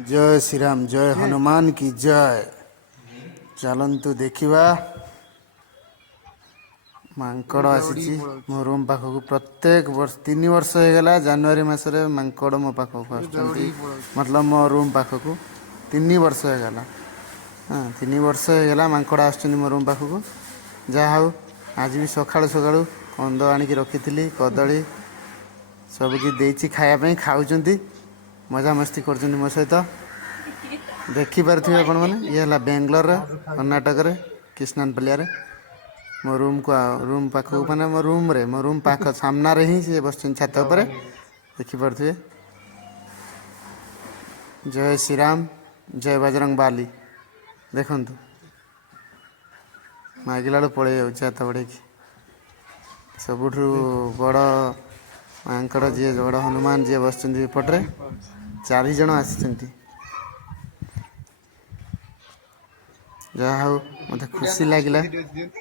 जय श्री राम, जय हनुमान की जय। चलतु देखा मांकड़ आसी मो रूम पाखक प्रत्येक वर्ष 3 वर्ष हो गला। जनवरी मसरे मांकड़ मो पाखक आसुचंती, मतलब मो रूम पाखक 3 वर्ष हो गला। हाँ 3 वर्ष हो गला मांकड़ आसुचंती मो रूम पाखक। जहा हूँ आज भी सकाळु सकाळु कंद आनिक रखी कदली सबकि देती खायापी खाऊँच, मजामस्ती कर मो सहित। देखिपे आपण मैंने ये है बेंगलोर कर्णाटक कृष्णानपल्लिया मो रूम पाख मैंने मो रूम पाख सामना ही सी बस छात पर देखिपे। जय श्री राम, जय बजरंग बाली। देखु मागिला पड़े जाऊँ हाथ बढ़े सबुठ बड़ मांकड़ जी बड़ हनुमान जी बस पटे 4 जन आसी। जहा हूँ मत खुशी लगिला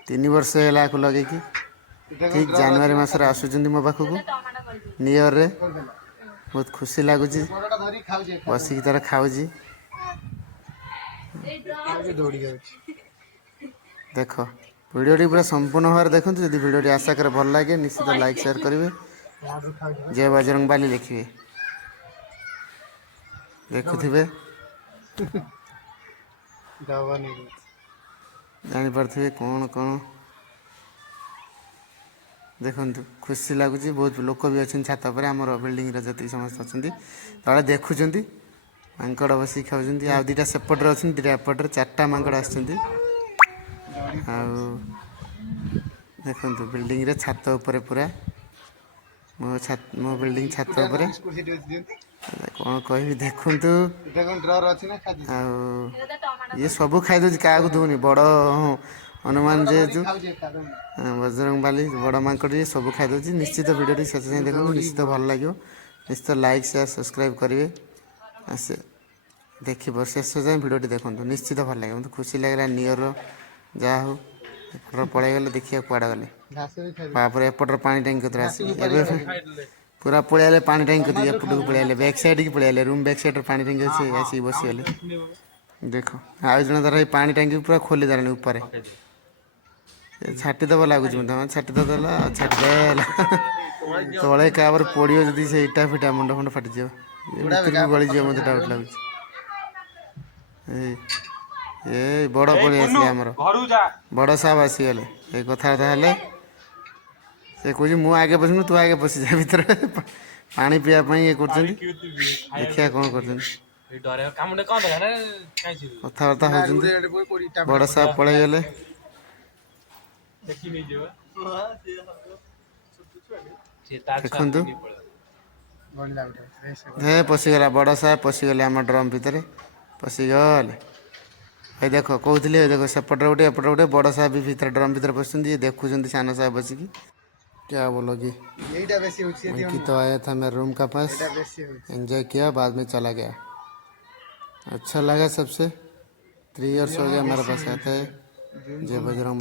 3 वर्ष है लगे कि ठीक जनवरी मसरे आसुच्च मो पाखक न्यू ईयर रे। बहुत खुशी लगुच बसिक तार खाऊँ। देख वीडियो पूरा संपूर्ण भाव देखते। जब वीडियो आशा कर भल लगे निश्चित लाइक शेयर करेंगे। जय बजरंग बाली लिखिए देखुवे जापारे कौन कौन देखु खुशी लगुच। बहुत लोक भी अच्छे छात पर आम बिल्डिंग जी समस्त अच्छा तले देखुं मांकड़ बस खाऊँ। आ 2टा सेपटे अच्छे 2टा एपटे 4टा मांकड़ आस देखु बिल्डिंग रे छात उपर पूरा मो बिल्डिंग छात उपर कौन कह देखु। ये सब खाईदे क्या दूनी बड़ हनुमान जेहेतु बजरंग बाली बड़ मांकड़ ये सब खाईदे। निश्चित वीडियो शेष जाए देखो, निश्चित भल लगे। निश्चित लाइक शेयर सब्सक्राइब करेंगे। आसे देखिए शेष जाए वीडियो देखो, निश्चित भल लगे। मतलब खुशी लगे न्यू ईयर जहा हूँ एपटर पड़े गले देखिए कड़े गले बापर एपटर पानी टैंक पूरा पड़े पानी टैंक एपट को पड़े बैक साइड की पड़े रूम बैक साइड पानी टैंक अच्छे आसिक बसीगले। देख आज जन तार पानी टैंक पूरा खोली देलानी ऊपर छाटिदेव लगुच छाटी तो देला छाटिदेला तले क्या पड़ो जदि से इटा फिटा मुंड फुंड फाटिज गलीज मत डाउट लगुच। ए बड़ पड़े आसले आमर बड़ साहब आसीगले ये कथबार्ता हेले से कह मु आगे पशुन तू आगे पशि जा भर पानी पीवाई ये कर देखिया कौन कर कथबार्ता हो बड़ साहब पलि गले। देखु हे पशिगला बड़ साहब पशिगले आम ड्रम भितर पशिगले। ये देख कहते देख सेपटे गोटे एपटे गोटे बड़ साहब भी भर ड्रम भर पशुं देखुं सान साहब बसिकी। क्या बोलोगी तो आया था मेरे रूम का पास, एंजॉय किया, बाद में चला गया। अच्छा लगा सबसे। 3 इयर्स हो गया मेरे पास आता है। जय बजरंग।